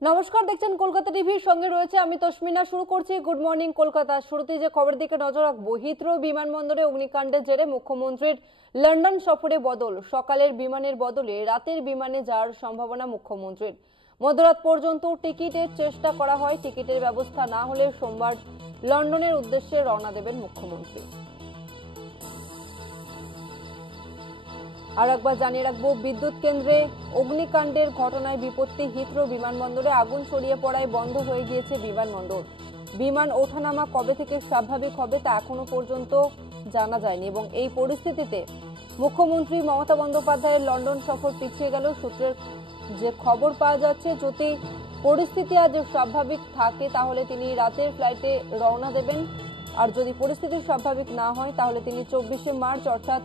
নমস্কার, দেখছেন কলকাতা টিভির সঙ্গে রয়েছে আমি তসমিনা। শুরু করছি গুড মর্নিং কলকাতা। শুরুতেই যে খবরের দিকে নজর রাখবো, হিথ্রো বিমানবন্দরে অগ্নিকাণ্ডের জেরে মুখ্যমন্ত্রীর লন্ডন সফরে বদল। সকালের বিমানের বদলে রাতের বিমানে যাওয়ার সম্ভাবনা মুখ্যমন্ত্রীর। মধ্যরাত পর্যন্ত টিকিটের চেষ্টা করা হয়। টিকিটের ব্যবস্থা না হলে সোমবার লন্ডনের উদ্দেশ্যে রওনা দেবেন মুখ্যমন্ত্রী। আর একবার জানিয়ে রাখবো, বিদ্যুৎ কেন্দ্রে অগ্নিকাণ্ডের ঘটনায় বিপত্তি। হিথ্রো বিমানবন্দরে আগুন ছড়িয়ে পড়ায় বন্ধ হয়ে গিয়েছে বিমানবন্দর। বিমান ওঠানামা কবে থেকে স্বাভাবিক হবে তা এখনো পর্যন্ত জানা যায়নি এবং এই পরিস্থিতিতে মুখ্যমন্ত্রী মমতা বন্দ্যোপাধ্যায়ের লন্ডন সফর পিছিয়ে গেল। সূত্রের যে খবর পাওয়া যাচ্ছে, যদি পরিস্থিতি আজ স্বাভাবিক থাকে তাহলে তিনি রাতের ফ্লাইটে রওনা দেবেন, আর যদি পরিস্থিতি স্বাভাবিক না হয় তাহলে তিনি 24শে মার্চ অর্থাৎ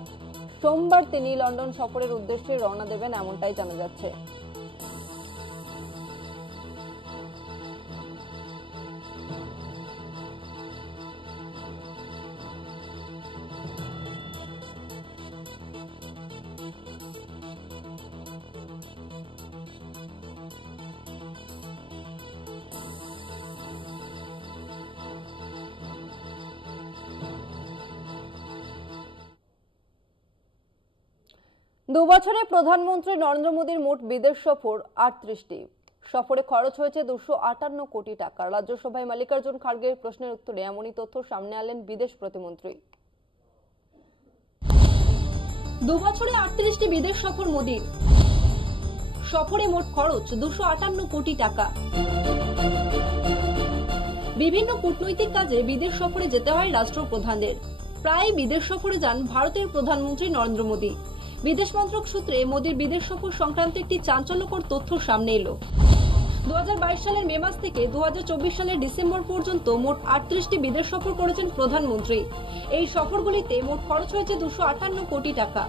সোমবার তিনি লন্ডন সফরের উদ্দেশ্যে রওনা দেবেন, এমনটাই জানা যাচ্ছে। দুবছরে প্রধানমন্ত্রী নরেন্দ্র মোদীর মোট বিদেশ সফর 38টি। সফরে খরচ হয়েছে 258 কোটি টাকা। রাজ্যসভায় মল্লিকার্জুন খাড়গের প্রশ্নের উত্তরে এমনই তথ্য সামনে আনলেন বিদেশ প্রতিমন্ত্রী। দুবছরে 38টি বিদেশ সফর মোদীর। সফরে মোট খরচ 258 কোটি টাকা। বিভিন্ন কূটনৈতিক কাজে বিদেশ সফরে যেতে হয় রাষ্ট্রপ্রধানদের। প্রায় বিদেশ সফরে যান ভারতের প্রধানমন্ত্রী নরেন্দ্র মোদী। বিদেশ মন্ত্রক সূত্রে মোদীর বিদেশ সফর সংক্রান্ত একটি চাঞ্চল্যকর তথ্য সামনে এলো। 2022 সালের মে মাস থেকে 2024 সালের ডিসেম্বর পর্যন্ত মোট 38টি বিদেশ সফর করেছেন প্রধানমন্ত্রী। এই সফরগুলিতে মোট খরচ হয়েছে 258 কোটি টাকা।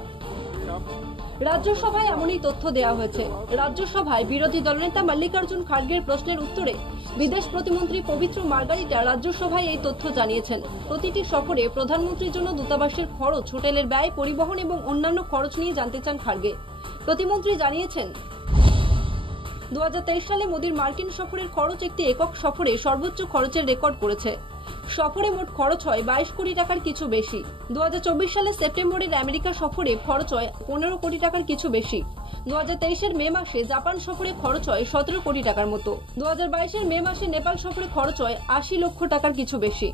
রাজ্যসভায় এমনই তথ্য দেওয়া হয়েছে। রাজ্যসভায় বিরোধী দলনেতা মল্লিকার্জুন খাড়গের প্রশ্নের উত্তরে বিদেশ প্রতিমন্ত্রী পবিত্র মার্গারিটা রাজ্যসভায় এই তথ্য জানিয়েছেন। প্রতিটি সফরে প্রধানমন্ত্রীর জন্য দূতাবাসের খরচ, হোটেলের ব্যয়, পরিবহন এবং অন্যান্য খরচ নিয়ে জানতে চান খাড়গে। প্রতিমন্ত্রী জানিয়েছেন, 2023 সালে মোদীর মার্কিন সফরের খরচ একটি একক সফরে সর্বোচ্চ খরচের রেকর্ড করেছে। সফরে মোট খরচ হয় 22 কোটি টাকার কিছু বেশি। 2024 সালের সেপ্টেম্বরের আমেরিকা সফরে খরচ হয় 15 কোটি টাকার কিছু বেশি। 2023-এর মে মাসে জাপান সফরে খরচ হয় 17 কোটি টাকার মতো। 2022-এর মে মাসে নেপাল সফরে খরচ হয় 80 লক্ষ টাকার কিছু বেশি।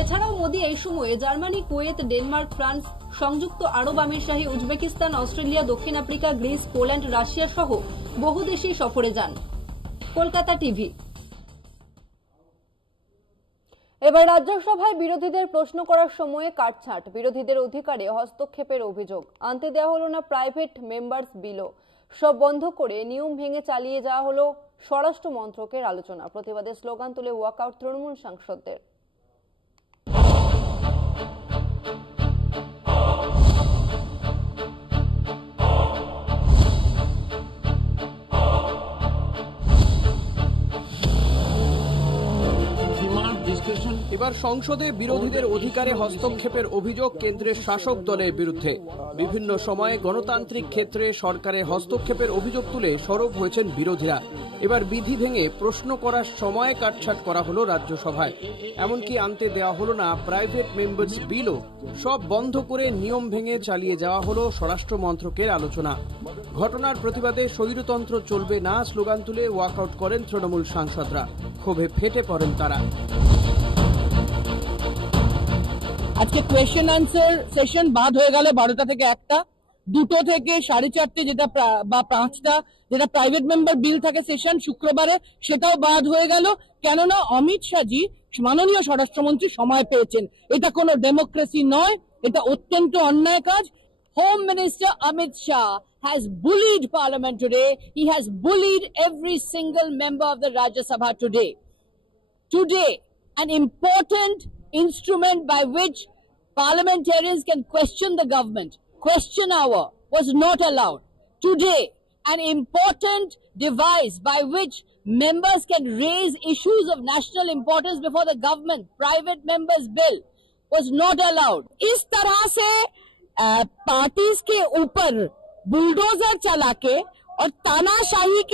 এছাড়াও মোদী এই সময়ে জার্মানি, কুয়েত, ডেনমার্ক, ফ্রান্স, সংযুক্ত আরব আমিরশাহী, উজবেকিস্তান, অস্ট্রেলিয়া, দক্ষিণ আফ্রিকা, গ্রিস, পোল্যান্ড, রাশিয়া সহ বহু দেশেই সফরে যান। কলকাতা টিভি। এবার রাজ্যসভায় বিরোধীদের প্রশ্ন করার সময়ে কাটছাঁট। বিরোধীদের অধিকারে হস্তক্ষেপের অভিযোগ আনতে দেওয়া হলো না প্রাইভেট মেম্বার্স বিলও। সব বন্ধ করে নিয়ম ভেঙে চালিয়ে যাওয়া হলো স্বরাষ্ট্র মন্ত্রকের আলোচনা। প্রতিবাদে স্লোগান তুলে ওয়াকআউট তৃণমূল সাংসদদের। এবার সংসদে বিরোধীদের অধিকারে হস্তক্ষেপের অভিযোগ কেন্দ্রের শাসক দলের বিরুদ্ধে। বিভিন্ন সময়ে গণতান্ত্রিক ক্ষেত্রে সরকারের হস্তক্ষেপের অভিযোগ তুলে সরব হয়েছেন বিরোধীরা। এবার বিধি ভেঙে প্রশ্ন করার সময় কাটছাঁট করা হলো রাজ্যসভায়। এমনকি আনতে দেওয়া হলো না প্রাইভেট মেম্বার্স বিলও। সব বন্ধ করে নিয়ম ভেঙে চালিয়ে যাওয়া হলো স্বরাষ্ট্র মন্ত্রকের আলোচনা। ঘটনার প্রতিবাদে স্বৈরতন্ত্র চলবে না স্লোগান তুলে ওয়াকআউট করেন তৃণমূল সাংসদরা। ক্ষোভে ফেটে পড়েন তারা। আজকে কোয়েশ্চেন আনসার সেশন বাদ হয়ে গেল 12টা থেকে 1টা, 2টো থেকে 4:30 যেটা বা 5টা যেটা প্রাইভেট মেম্বার বিল থাকে সেশন শুক্রবারে, সেটাও বাদ হয়ে গেল। কেননা অমিত শাহজি মাননীয় স্বরাষ্ট্রমন্ত্রী সময় পেয়েছেন। এটা কোনো ডেমোক্রেসি নয়, এটা অত্যন্ত অন্যায় কাজ। Home Minister Amit Shah has bullied Parliament today. He has bullied every single member of the Rajya Sabha today. Today, an important instrument by which parliamentarians can question the government, question hour, was not allowed. Today, an important device by which members can raise issues of national importance before the government, private members bill, was not allowed. इस तरह से parties के ऊपर bulldozer चला के और तानाशाह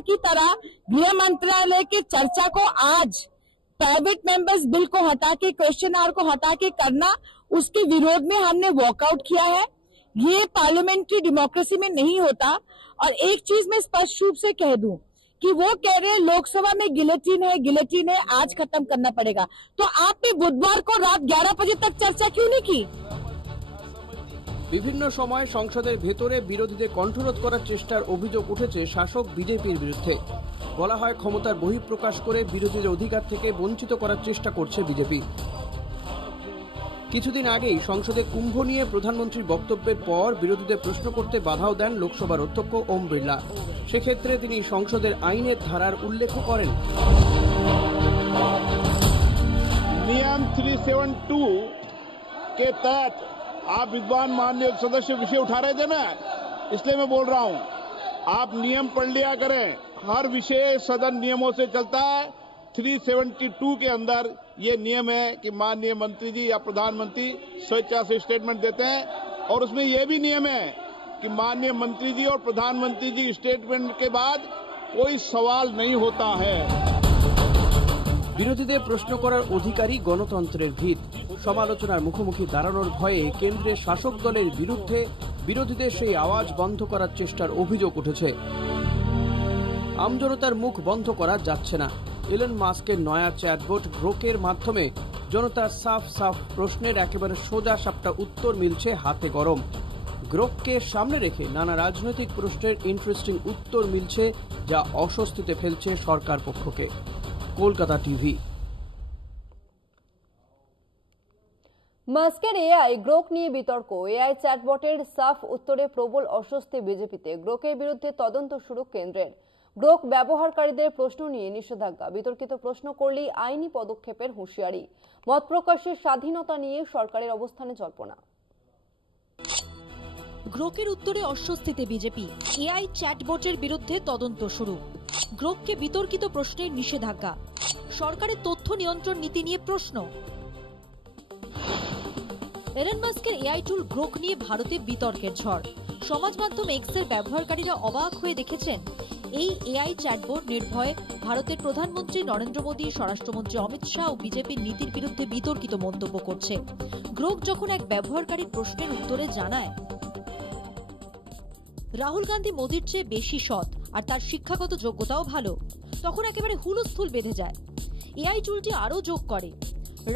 की तरह गृह मंत्रालय की चर्चा को आज प्राइवेट मेंबर्स बिल को हटा के क्वेश्चन आवर को हटा के करना, उसके विरोध में हमने वॉकआउट किया है। ये पार्लियामेंट्री डेमोक्रेसी में नहीं होता। और एक चीज मैं स्पष्ट रूप से कह दूं कि वो कह रहे हैं लोकसभा में गिलेटिन है, आज खत्म करना पड़ेगा। तो आपने बुधवार को रात 11 बजे तक चर्चा क्यों नहीं की? বিভিন্ন সময় সংসদের ভেতরে বিরোধীদের কণ্ঠরোধ করার চেষ্টার অভিযোগ উঠেছে শাসক বিজেপির বিরুদ্ধে। বলা হয় ক্ষমতার বহিঃপ্রকাশ করে বিরোধীদের অধিকার থেকে বঞ্চিত করার চেষ্টা করছে বিজেপি। কিছুদিন আগেই সংসদে কুম্ভ নিয়ে প্রধানমন্ত্রীর বক্তব্যের পর বিরোধীদের প্রশ্ন করতে বাধাও দেন লোকসভার অধ্যক্ষ ওম বিড়লা। সেক্ষেত্রে তিনি সংসদের আইনের ধারার উল্লেখ করেন। नियम 372 के तहत आप विद्वान माननीय सदस्य विषय उठा रहे थे ना, इसलिए मैं बोल रहा हूं, आप नियम पढ़ लिया करें। हर विषय सदन नियमों से चलता है। 372 के अंदर ये नियम है कि माननीय मंत्री जी या प्रधानमंत्री स्वेच्छा से स्टेटमेंट देते हैं, और उसमें यह भी नियम है कि माननीय मंत्री जी और प्रधानमंत्री जी स्टेटमेंट के बाद कोई सवाल नहीं होता है। বিরোধীদের প্রশ্ন করার অধিকারই গণতন্ত্রের ভিত। সমালোচনার মুখোমুখি দাঁড়ানোর ভয়ে কেন্দ্রের শাসক দলের বিরুদ্ধে বিরোধীদের সেই আওয়াজ বন্ধ করার চেষ্টার অভিযোগ উঠেছে। আমজনতার মুখ বন্ধ করা যাচ্ছে না। এলন মাস্কের নয়া চ্যাটবট গ্রোকের মাধ্যমে জনতার সাফ সাফ প্রশ্নের একেবারে সোজা সাপটা উত্তর মিলছে হাতে গরম। গ্রোককে সামনে রেখে নানা রাজনৈতিক প্রশ্নের ইন্টারেস্টিং উত্তর মিলছে, যা অস্বস্তিতে ফেলছে সরকার পক্ষকে। কলকাতা টিভি। মাস্কের এআই গ্রোক নিয়ে বিতর্ক। এআই চ্যাটবটের সাফ উত্তরে প্রবল অস্বস্তি বিজেপিতে। গ্রোকের বিরুদ্ধে তদন্ত শুরু কেন্দ্রের। গ্রোক ব্যবহারকারীদের প্রশ্ন নিয়ে নিষেধাজ্ঞা। বিতর্কিত প্রশ্ন করলেই আইনি পদক্ষেপের হুঁশিয়ারি। মত প্রকাশের স্বাধীনতা নিয়ে সরকারের অবস্থানে জল্পনা। গ্রোকের উত্তরে অস্বস্তিতে বিজেপি। এআই চ্যাটবটের বিরুদ্ধে তদন্ত শুরু। গ্রোককে বিতর্কিত প্রশ্নের নিষেধাজ্ঞা। সরকারের তথ্য নিয়ন্ত্রণ নীতি নিয়ে প্রশ্ন। এলন মাস্কের এআই টুল গ্রোক নিয়ে ভারতে বিতর্কের ঝড়। সমাজ মাধ্যম এক্সের ব্যবহারকারীরা অবাক হয়ে দেখেছেন এই এআই চ্যাটবট নির্ভয়ে ভারতের প্রধানমন্ত্রী নরেন্দ্র মোদী, স্বরাষ্ট্রমন্ত্রী অমিত শাহ ও বিজেপির নীতির বিরুদ্ধে বিতর্কিত মন্তব্য করছে। গ্রোক যখন এক ব্যবহারকারীর প্রশ্নের উত্তরে জানায় রাহুল গান্ধী মোদীর চেয়ে বেশি সৎ আর তার শিক্ষাগত যোগ্যতাও ভালো, তখন একেবারে হুলস্থুল বেঁধে যায়। এআই টুলটি আরও যোগ করে,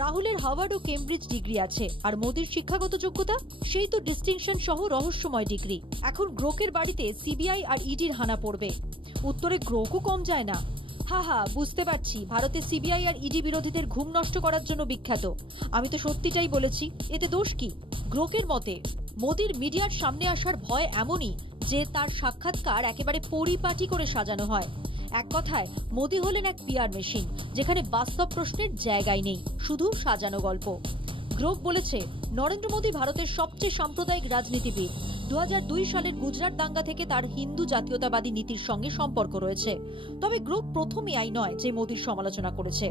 রাহুলের হার্ভার্ড ও কেমব্রিজ ডিগ্রি আছে, আর মোদীর শিক্ষাগত যোগ্যতা সেই তো ডিস্টিংশন সহ রহস্যময় ডিগ্রি। এখন গ্রোকের বাড়িতে সিবিআই আর ইডির হানা পড়বে। উত্তরে গ্রোকও কম যায় না। হা বুঝতে পারছি, ভারতে সিবিআই আর ইডি বিরোধীদের ঘুম নষ্ট করার জন্য বিখ্যাত। আমি তো সত্যিটাই বলেছি, এতে দোষ কি? গ্রোকের মতে মোদীর মিডিয়ার সামনে আসার ভয় এমনই যে তার সাক্ষাৎকার একেবারে পরিপাটি করে সাজানো হয়। এক কথায় মোদী হলেন এক পিআর মেশিন, যেখানে বাস্তব প্রশ্নের জায়গায় নেই, শুধু সাজানো গল্প। গ্রোক বলেছে নরেন্দ্র মোদী ভারতের সবচেয়ে সাম্প্রদায়িক রাজনীতিবিদ। 2002 সালের গুজরাট দাঙ্গা থেকে তার হিন্দু জাতীয়তাবাদী নীতির সঙ্গে সম্পর্ক রয়েছে। তবে গ্রোক প্রথম এআই নয় যে মোদীর সমালোচনা করেছে।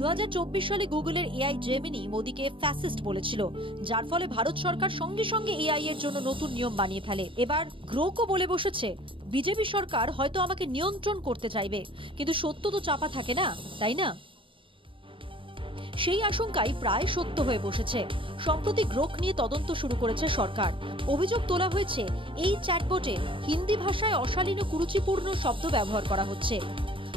2024 সালে গুগলের এআই জেমিনি মোদীকে ফ্যাসিস্ট বলেছিল, যার ফলে ভারত সরকার সঙ্গে সঙ্গে এআই এর জন্য নতুন নিয়ম বানিয়ে ফেলে। এবার গ্রোকও বলে বসেছে বিজেপি সরকার হয়তো আমাকে নিয়ন্ত্রণ করতে চাইবে, কিন্তু সত্য তো চাপা থাকে না, তাই না? সেই আশঙ্কাই প্রায় সত্য হয়ে বসেছে। সম্প্রতি গ্রোক নিয়ে তদন্ত শুরু করেছে সরকার। অভিযোগ তোলা হয়েছে এই চ্যাটবটে হিন্দি ভাষায় অশালীন ও কুরুচিপূর্ণ শব্দ ব্যবহার করা হচ্ছে।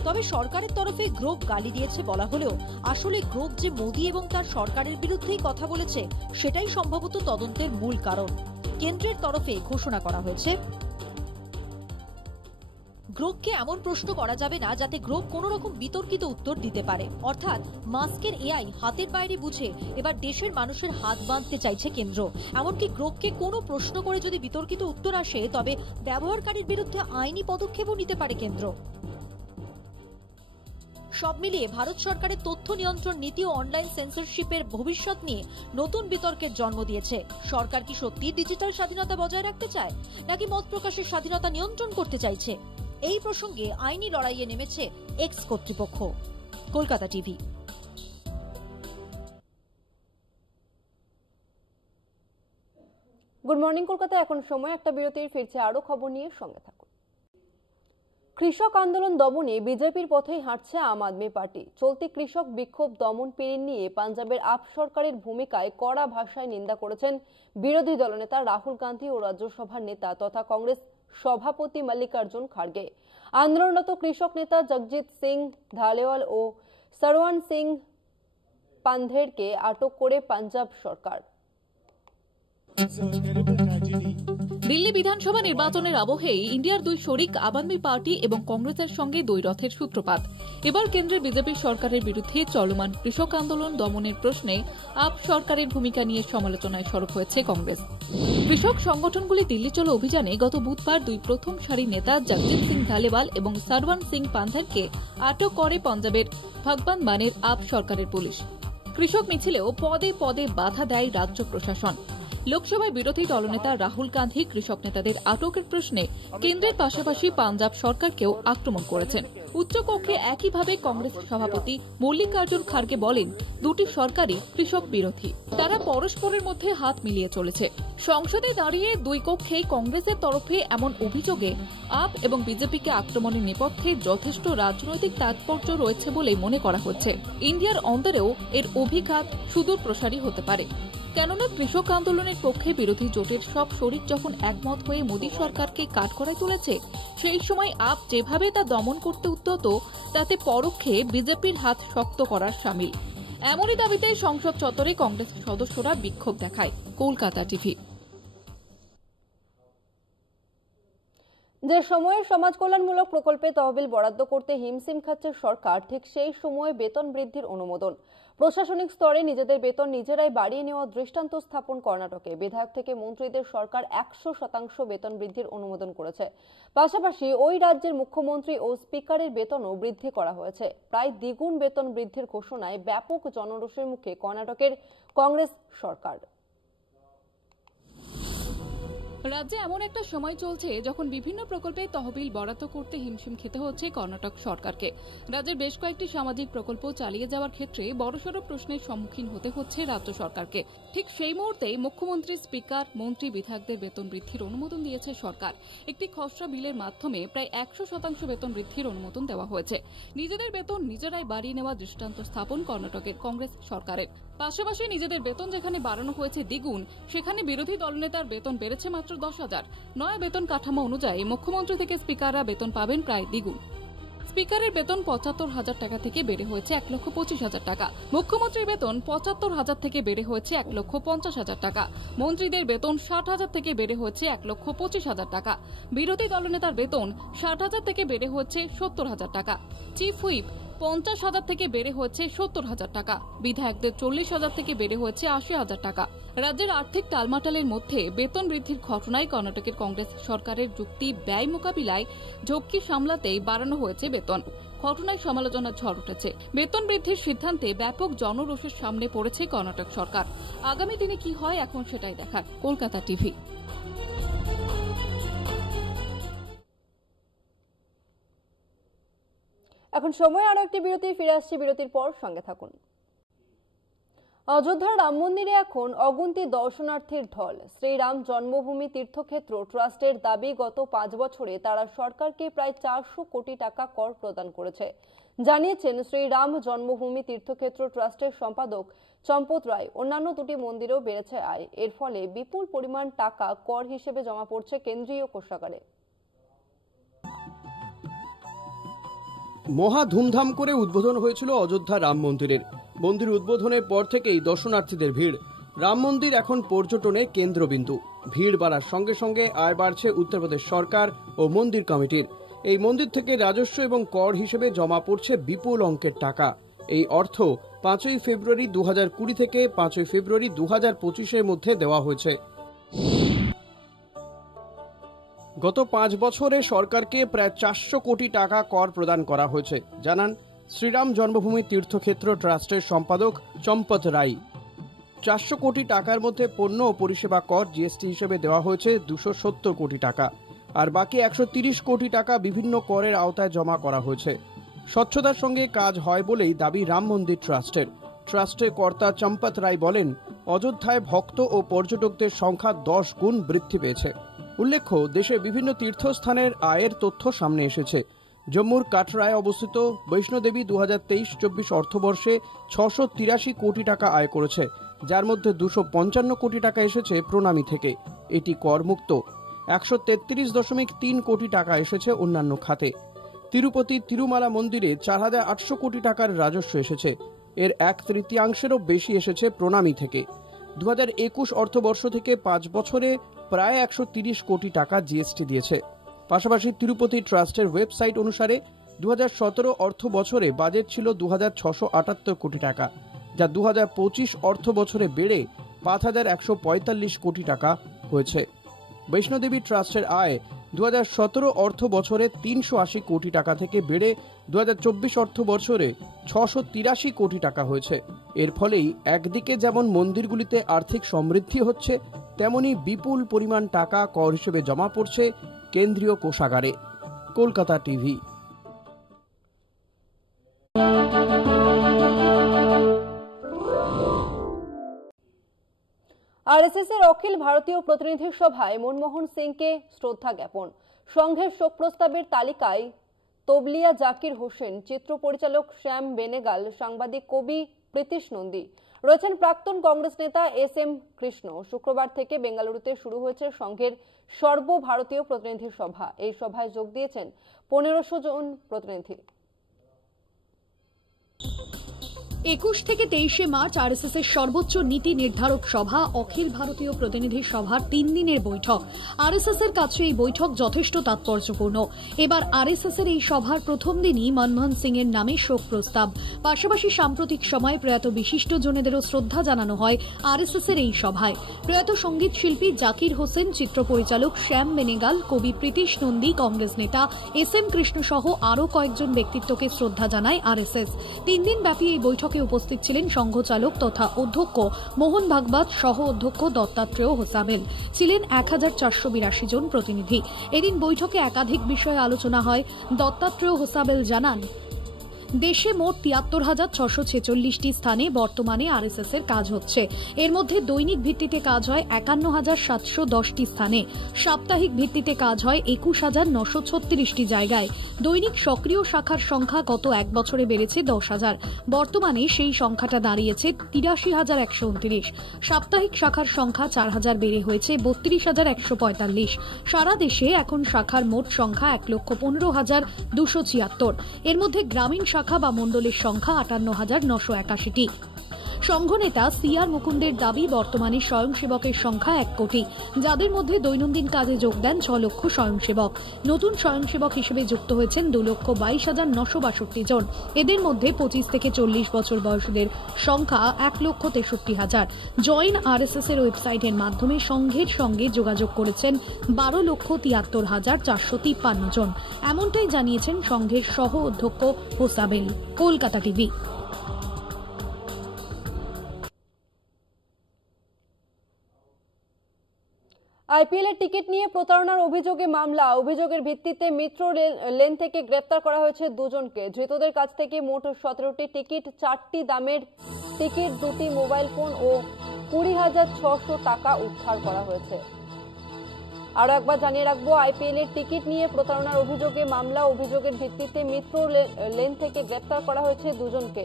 তবে সরকারের তরফে গ্রোক গালি দিয়েছে বলা হলেও আসলে গ্রোক যে মোদী এবং তার সরকারের বিরুদ্ধেই কথা বলেছে সেটাই সম্ভবত তদন্তের মূল কারণ। কেন্দ্রের তরফে ঘোষণা করা হয়েছে গ্রোককে এমন প্রশ্ন করা যাবে না যাতে গ্রোক কোনো রকম বিতর্কিত উত্তর দিতে পারে। অর্থাৎ মাস্কের এআই হাতের বাইরে বুঝে এবার দেশের মানুষের হাত বাঁধতে চাইছে কেন্দ্র। এমনকি গ্রোককে কোনো প্রশ্ন করে যদি বিতর্কিত উত্তর আসে তবে ব্যবহারকারীর বিরুদ্ধে আইনি পদক্ষেপও নিতে পারে কেন্দ্র। সব মিলিয়ে ভারত সরকারের তথ্য নিয়ন্ত্রণ নীতি ও অনলাইন সেন্সরশিপের ভবিষ্যৎ নিয়ে নতুন বিতর্কের জন্ম দিয়েছে। সরকার কি সত্যি ডিজিটাল স্বাধীনতা বজায় রাখতে চায়, নাকি মত প্রকাশের স্বাধীনতা নিয়ন্ত্রণ করতে চাইছে? এই প্রসঙ্গে আইনি লড়াইয়ে নেমেছে এক্স কর্তৃপক্ষ। Kolkata TV. Good morning Kolkata. এখন সময় একটা বিরতির, ফিরছে আরো খবর নিয়ে, সঙ্গে থাকুন। কৃষক আন্দোলন দমনে বিজেপির পথেই হাঁটছে আম আদমি পার্টি। চলতি কৃষক বিক্ষোভ দমন পীড়ন নিয়ে পাঞ্জাবের আপ সরকারের ভূমিকায় কড়া ভাষায় নিন্দা করেছেন বিরোধী দলনেতা রাহুল গান্ধী ও রাজ্যসভার নেতা তথা কংগ্রেস সভাপতি মল্লিকার্জুন খাড়গে। আন্দোলনরত কৃষক নেতা জগজিৎ সিং ধালেওয়াল ও সরওয়ান সিং পান্ধেরকে আটক করে পাঞ্জাব সরকার। দিল্লি বিধানসভা নির্বাচনের আবহেই ইন্ডিয়ার দুই শরিক আম আদমি পার্টি এবং কংগ্রেসের সঙ্গে দ্বৈরথের সূত্রপাত। এবার কেন্দ্রের বিজেপি সরকারের বিরুদ্ধে চলমান কৃষক আন্দোলন দমনের প্রশ্নে আপ সরকারের ভূমিকা নিয়ে সমালোচনায় সরব হয়েছে কংগ্রেস। কৃষক সংগঠনগুলি দিল্লি চলো অভিযানে গত বুধবার দুই প্রথম সারির নেতা জগজিৎ সিং ধালেওয়াল এবং সরওয়ান সিং পান্ধেরকে আটক করে পাঞ্জাবের ভগবান মানের আপ সরকারের পুলিশ। কৃষক মিছিলেও পদে পদে বাধা দেয় রাজ্য প্রশাসন। লোকসভায় বিরোধী দলনেতা রাহুল গান্ধী কৃষক নেতাদের আটকের প্রশ্নে কেন্দ্রের পাশাপাশি পাঞ্জাব সরকারকেও আক্রমণ করেছেন। উচ্চকক্ষে একইভাবে কংগ্রেস সভাপতি মল্লিকার্জুন খাড়গে বলেন, দুটি সরকারই কৃষক বিরোধী, তারা পরস্পরের মধ্যে হাত মিলিয়ে চলেছে। সংসদে দাঁড়িয়ে দুই কক্ষেই কংগ্রেসের তরফে এমন অভিযোগে আপ এবং বিজেপিকে আক্রমণের নেপথ্যে যথেষ্ট রাজনৈতিক তাৎপর্য রয়েছে বলে মনে করা হচ্ছে। ইন্ডিয়ার অন্তরেও এর অভিঘাত সুদূর প্রসারী হতে পারে, কেননা কৃষক আন্দোলনের পক্ষে বিরোধী জোটের সব শরিক যখন একমত হয়ে মোদী সরকারকে কাঠগড়ায় তুলেছে, সেই সময় আপ যেভাবে তা দমন করতে উদ্যত তাতে পরোক্ষে বিজেপির হাত শক্ত করার শামিল। এমনই দাবিতে সংসদ চত্বরে কংগ্রেস সদস্যরা বিক্ষোভ দেখায়। কলকাতা টিভি। যে সময়ে সমাজ কল্যাণমূলক প্রকল্পে তহবিল বরাদ্দ করতে হিমশিম খাচ্ছে সরকার, ঠিক সেই সময়ে বেতন বৃদ্ধির অনুমোদন। প্রশাসনিক স্তরে নিজেদের বেতন নিজেরাই বাড়িয়ে নেওয়া দৃষ্টান্ত স্থাপন কর্ণাটকে। বিধায়ক থেকে মন্ত্রীদের সরকার 100% বেতন বৃদ্ধির অনুমোদন করেছে। পাশাপাশি ওই রাজ্যের মুখ্যমন্ত্রী ও স্পিকারের বেতনও বৃদ্ধি করা হয়েছে। প্রায় দ্বিগুণ বেতন বৃদ্ধির ঘোষণায় ব্যাপক জনরোষের মুখে কর্ণাটকের কংগ্রেস সরকার। রাজ্যে এমন একটা সময় চলছে যখন বিভিন্ন প্রকল্পে তহবিল বরাদ্দ করতে হিমশিম খেতে হচ্ছে কর্ণাটক সরকারকে। রাজ্যের বেশ কয়েকটি সামাজিক প্রকল্প চালিয়ে যাওয়ার ক্ষেত্রে বড়সড় প্রশ্নের সম্মুখীন হতে হচ্ছে রাজ্য সরকারকে। ঠিক সেই মুহূর্তে মুখ্যমন্ত্রী, স্পিকার, মন্ত্রী, বিধায়কদের বেতন বৃদ্ধির অনুমোদন দিয়েছে সরকার। একটি খসড়া বিলের মাধ্যমে প্রায় 100% বেতন বৃদ্ধির অনুমোদন দেওয়া হয়েছে। নিজেদের বেতন নিজেরাই বাড়িয়ে নেওয়া দৃষ্টান্ত স্থাপন কর্ণাটকের কংগ্রেস সরকারের। পাশাপাশি নিজেদের বেতন যেখানে বাড়ানো হয়েছে দ্বিগুণ, সেখানে বিরোধী দলনেতার বেতন বেড়েছে মাত্র 10,000। নয়া বেতন কাঠামো অনুযায়ী মুখ্যমন্ত্রী থেকে স্পিকাররা বেতন পাবেন প্রায় দ্বিগুণ। স্পিকারের বেতন 75,000 টাকা থেকে বেড়ে হয়েছে 1,25,000 টাকা। মুখ্যমন্ত্রীর বেতন 75,000 থেকে বেড়ে হয়েছে 1,50,000 টাকা। মন্ত্রীদের বেতন 60,000 থেকে বেড়ে হয়েছে 1,25,000 টাকা। বিরোধী দলনেতার বেতন 60,000 থেকে বেড়ে হয়েছে 70,000 টাকা। চিফ হুইপ 50,000 থেকে বেড়ে হয়েছে 70,000 টাকা। বিধায়কদের 40,000 থেকে বেড়ে হয়েছে 80,000 টাকা। রাজ্যের আর্থিক টালমাটালের মধ্যে বেতন বৃদ্ধির ঘটনায় কর্ণাটকের কংগ্রেস সরকারের যুক্তি, ব্যয় মোকাবিলায় ঝক্কি সামলাতেই বাড়ানো হয়েছে বেতন। ঘটনায় সমালোচনার ঝড় উঠেছে। বেতন বৃদ্ধির সিদ্ধান্তে ব্যাপক জনরোষের সামনে পড়েছে কর্ণাটক সরকার। আগামী দিনে কি হয় এখন সেটাই দেখার। কলকাতা টিভি। এখন সময় আরো একটি বিরতি, ফিরে আসছি বিরতির পর, সঙ্গে থাকুন। অযোধ্যার রাম মন্দিরে এখন অগুন্তি দর্শনার্থীর ঢল। শ্রীরাম জন্মভূমি তীর্থক্ষেত্র ট্রাস্টের দাবি, গত 5 বছরে তারা সরকারকে প্রায় 400 কোটি টাকা কর প্রদান করেছে। জানিয়েছেন শ্রীরাম জন্মভূমি তীর্থক্ষেত্র ট্রাস্টের সম্পাদক চম্পত রায়। অন্যান্য দুটি মন্দিরেও বেড়েছে আয়। এর ফলে বিপুল পরিমাণ টাকা কর হিসেবে জমা পড়ছে কেন্দ্রীয় কোষাগারে। মহা ধুমধাম করে উদ্বোধন হয়েছিল অযোধ্যা রাম মন্দিরের। মন্দির উদ্বোধনের পর থেকেই দর্শনার্থীদের ভিড়। রাম মন্দির এখন পর্যটনে কেন্দ্রবিন্দু। ভিড় বাড়ার সঙ্গে সঙ্গে আয় বাড়ছে উত্তরপ্রদেশ সরকার ও মন্দির কমিটির। এই মন্দির থেকে রাজস্ব এবং কর হিসেবে জমা পড়ছে বিপুল অঙ্কের টাকা। এই অর্থ 5ই ফেব্রুয়ারি 2020 থেকে 5ই ফেব্রুয়ারি 2025-এর মধ্যে দেওয়া হয়েছে। গত 5 বছরে সরকারকে প্রায় 400 কোটি টাকা কর প্রদান করা হয়েছে, জানান শ্রীরাম জন্মভূমি তীর্থক্ষেত্র ট্রাস্টের সম্পাদক চম্পত রায়। 400 কোটি টাকার মধ্যে পণ্য ও পরিষেবা কর জিএসটি হিসেবে দেওয়া হয়েছে 270 কোটি টাকা, আর বাকি 130 কোটি টাকা বিভিন্ন করের আওতায় জমা করা হয়েছে। স্বচ্ছতার সঙ্গে কাজ হয় বলেই দাবি রাম মন্দির ট্রাস্টের। ট্রাস্টের কর্তা চম্পত রায় বলেন, অযোধ্যায় ভক্ত ও পর্যটকদের সংখ্যা 10 গুণ বৃদ্ধি পেয়েছে। উল্লেখ্য, দেশের বিভিন্ন তীর্থস্থানের আয়ের তথ্য সামনে এসেছে। জম্মুর কাটরায় অবস্থিত বৈষ্ণোদেবী 2023-24 অর্থবর্ষে 683 কোটি টাকা আয় করেছে, যার মধ্যে 255 কোটি টাকা এসেছে প্রণামী থেকে। এটি করমুক্ত। 133.3 কোটি টাকা এসেছে অন্যান্য খাতে। তিরুপতি তিরুমালা মন্দিরে 4800 কোটি টাকার রাজস্ব এসেছে। এর 1/3 বেশি এসেছে প্রণামী থেকে। 2021 অর্থবর্ষ থেকে 5 বছরে প্রায় 130 কোটি টাকা জিএসটি দিয়েছে। পাশাপাশি তিরুপতি ট্রাস্টের ওয়েবসাইট অনুসারে 2017 অর্থ বছরে বাজেট ছিল 2678 কোটি টাকা, যা 2025 অর্থ বছরে বেড়ে 5145 কোটি টাকা হয়েছে। বৈষ্ণোদেবী ট্রাস্টের আয় 2017 অর্থ বছরে 380 কোটি টাকা থেকে বেড়ে 2024 অর্থ বছরে 683 কোটি টাকা হয়েছে। এর ফলেই একদিকে যেমন মন্দিরগুলিতে আর্থিক সমৃদ্ধি হচ্ছে, তেমনি বিপুল পরিমাণ টাকা কর হিসেবে জমা পড়ছে কেন্দ্রীয় কোষাগারে। কলকাতা টিভি। আরএসএস এর অখিল ভারতীয় প্রতিনিধি সভায় মনমোহন সিংকে শ্রদ্ধা জ্ঞাপন। সংঘের শোক প্রস্তাবের তালিকায় তবলিয়া জাকির হোসেন, চিত্র পরিচালক শ্যাম বেনেগাল, সাংবাদিক কবি প্রীতিশ নন্দী রয়েছেন প্রাক্তন কংগ্রেস নেতা এস.এম. কৃষ্ণ। শুক্রবার থেকে বেঙ্গালুরুতে শুরু হয়েছে সংঘের সর্বভারতীয় প্রতিনিধি সভা। এই সভায় যোগ দিয়েছেন 1500 জন প্রতিনিধি। 21 থেকে 23 মার্চ আরএসএস এর সর্বোচ্চ নীতি নির্ধারক সভা অখিল ভারতীয় প্রতিনিধি সভার 3 দিনের বৈঠক। আরএসএস এর কাছে এই বৈঠক যথেষ্ট তাৎপর্যপূর্ণ। এবার আরএসএস এর এই সভার প্রথম দিনই মনমোহন সিং এর নামে শোক প্রস্তাব। পাশাপাশি সাম্প্রতিক সময়ে প্রয়াত বিশিষ্ট জনেদেরও শ্রদ্ধা জানানো হয় আরএসএস এর এই সভায়। প্রয়াত সঙ্গীত শিল্পী জাকির হোসেন, চিত্র পরিচালক শ্যাম বেনেগাল, কবি প্রীতিশ নন্দী, কংগ্রেস নেতা এস.এম. কৃষ্ণ সহ আরও কয়েকজন ব্যক্তিত্বকে শ্রদ্ধা জানায় আরএসএস। 3 দিন ব্যাপী এই বৈঠকে উপস্থিত ছিলেন সংঘচালক তথা অধ্যক্ষ মোহন ভাগবত, সহ অধ্যক্ষ দত্তাত্রেয় হোসাবেল। ছিলেন 1482 জন প্রতিনিধি। এদিন বৈঠকে একাধিক বিষয়ে আলোচনা হয়। দত্তাত্রেয় হোসাবেল জানান, দেশে মোট 73,646টি স্থানে বর্তমানে আরএসএস এর কাজ হচ্ছে। এর মধ্যে দৈনিক ভিত্তিতে কাজ হয় 51,710টি স্থানে, সাপ্তাহিক ভিত্তিতে কাজ হয় 21,936টি জায়গায়। দৈনিক সক্রিয় শাখার সংখ্যা গত 1 বছরে বেড়েছে 10,000। বর্তমানে সেই সংখ্যাটা দাঁড়িয়েছে 83,129। সাপ্তাহিক শাখার সংখ্যা 4,000 বেড়ে হয়েছে 32,145। সারা দেশে এখন শাখার মোট সংখ্যা 1,15,276। এর মধ্যে গ্রামীণ শাখা বা মণ্ডলের সংখ্যা 58,981টি। সংঘ নেতা সিআর মুকুন্দের দাবি, বর্তমানে স্বয়ংসেবকের সংখ্যা 1 কোটি, যাদের মধ্যে দৈনন্দিন কাজে যোগ দেন 6 লক্ষ স্বয়ংসেবক। নতুন স্বয়ংসেবক হিসেবে যুক্ত হয়েছেন 2,22,962 জন। এদের মধ্যে 25 থেকে 40 বছর বয়সীদের সংখ্যা 1,63,000। জয়েন আরএসএস এর ওয়েবসাইটের মাধ্যমে সংঘের সঙ্গে যোগাযোগ করেছেন 12,73,453 জন। এমনটাই জানিয়েছেন সংঘের সহ অধ্যক্ষ হোসাবেল। কলকাতা টিভি। আইপিএল এর টিকিট নিয়ে প্রতারণার অভিযোগে মামলা। অভিযোগের ভিত্তিতে মিত্র লেন থেকে গ্রেপ্তার করা হয়েছে 2 জনকে। ধৃতদের কাছ থেকে মোট 17টি টিকিট, 4টি দামের টিকিট, 2টি মোবাইল ফোন ও 20,600 টাকা উদ্ধার করা হয়েছে। আরো একবার জানিয়ে রাখবো, আইপিএল এর টিকিট নিয়ে প্রতারণার অভিযোগে মামলা। অভিযোগের ভিত্তিতে মিত্র লেন থেকে গ্রেপ্তার করা হয়েছে 2 জনকে।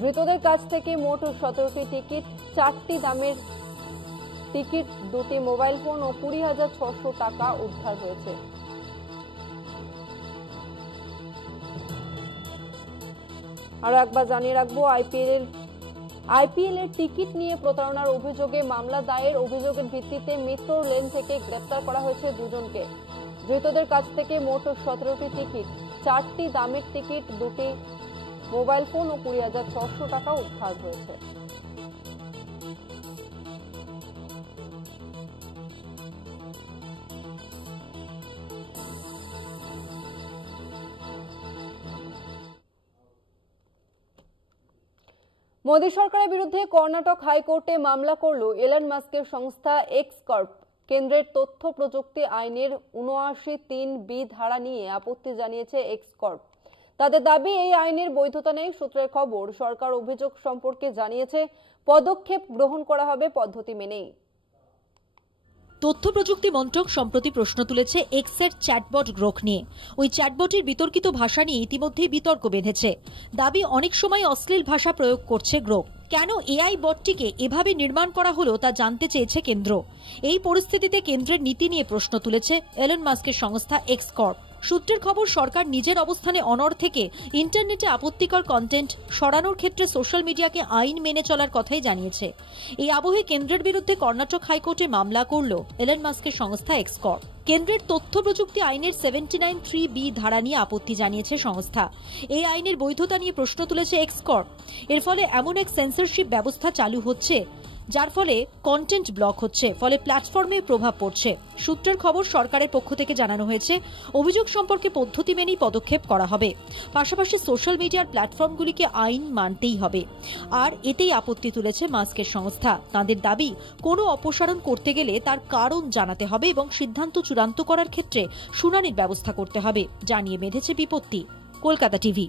ধৃতদের কাছ থেকে মোট 17টি টিকিট, 4টি দামের টিকিট, 2টি মোবাইল ফোন ও 20,600 টাকা উদ্ধার হয়েছে। আরো একবার জানিয়ে রাখবো, আইপিএল এর টিকিট নিয়ে প্রতারণার অভিযোগে মামলা দায়ের। অভিযোগের ভিত্তিতে মিত্র লেন থেকে গ্রেপ্তার করা হয়েছে 2 জনকে। ধৃতদের কাছ থেকে মোট 17টি টিকিট, 4টি দামের টিকিট, 2টি মোবাইল ফোন ও 20,600 টাকা উদ্ধার হয়েছে। মোদী সরকারের বিরুদ্ধে কর্ণাটক হাইকোর্টে মামলা করল এলন মাস্কের সংস্থা এক্স কর্প। কেন্দ্রের তথ্য প্রযুক্তি আইনের 79(3)B ধারা নিয়ে আপত্তি জানিয়েছে এক্স কর্প। তাদের দাবি, এই আইনের বৈধতা নেই। সূত্রের খবর, সরকার অভিযোগ সম্পর্কে জানিয়েছে, পদক্ষেপ গ্রহণ করা হবে পদ্ধতি মেনেই। তথ্য প্রযুক্তি মন্ত্রক সম্প্রতি প্রশ্ন তুলেছে এক্সের চ্যাটবট গ্রোক নিয়ে। ওই চ্যাটবটের বিতর্কিত ভাষা নিয়ে ইতিমধ্যেই বিতর্ক বেঁধেছে। দাবি অনেক সময় অশ্লীল ভাষা প্রয়োগ করছে গ্রোক। কেন এআই বটটিকে এভাবে নির্মাণ করা হলো তা জানতে চেয়েছে কেন্দ্র। এই পরিস্থিতিতে কেন্দ্রের নীতি নিয়ে প্রশ্ন তুলেছে এলন মাস্কের সংস্থা এক্স কর্প। সূত্রের খবর, সরকার নিজের অবস্থানে অনড় থেকে ইন্টারনেটে আপত্তিকর কন্টেন্ট সরানোর ক্ষেত্রে সোশ্যাল মিডিয়াকে আইন মেনে চলার কথাই জানিয়েছে। এই আবহে কেন্দ্রের বিরুদ্ধে কর্ণাটক হাইকোর্টে মামলা করল এলন মাস্কের সংস্থা এক্স কর্প। কেন্দ্রের তথ্য প্রযুক্তি আইনের 79(3)(b) ধারা নিয়ে আপত্তি জানিয়েছে সংস্থা। এই আইনের বৈধতা নিয়ে প্রশ্ন তুলেছে এক্স কর্প। এর ফলে এমন এক সেন্সরশিপ ব্যবস্থা চালু হচ্ছে যার ফলে কন্টেন্ট ব্লক হচ্ছে, ফলে প্ল্যাটফর্মে প্রভাব পড়ছে। সূত্রের খবর, সরকারের পক্ষ থেকে জানানো হয়েছে অভিযোগ সম্পর্কে পদ্ধতি মেনেই পদক্ষেপ করা হবে। পাশাপাশি সোশ্যাল মিডিয়ার প্ল্যাটফর্মগুলিকে আইন মানতেই হবে। আর এতেই আপত্তি তুলেছে মাস্কের সংস্থা। তাদের দাবি, কোনো অপসারণ করতে গেলে তার কারণ জানাতে হবে এবং সিদ্ধান্ত চূড়ান্ত করার ক্ষেত্রে শুনানির ব্যবস্থা করতে হবে। জানিয়ে বেঁধেছে বিপত্তি। Kolkata TV.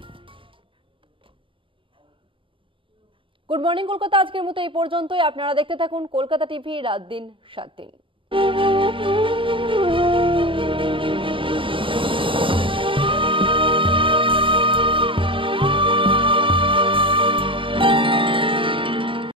Good morning Kolkata, আজকের মতো এই পর্যন্তই। আপনারা দেখতে থাকুন কলকাতা টিভি, রাত দিন 7 দিন।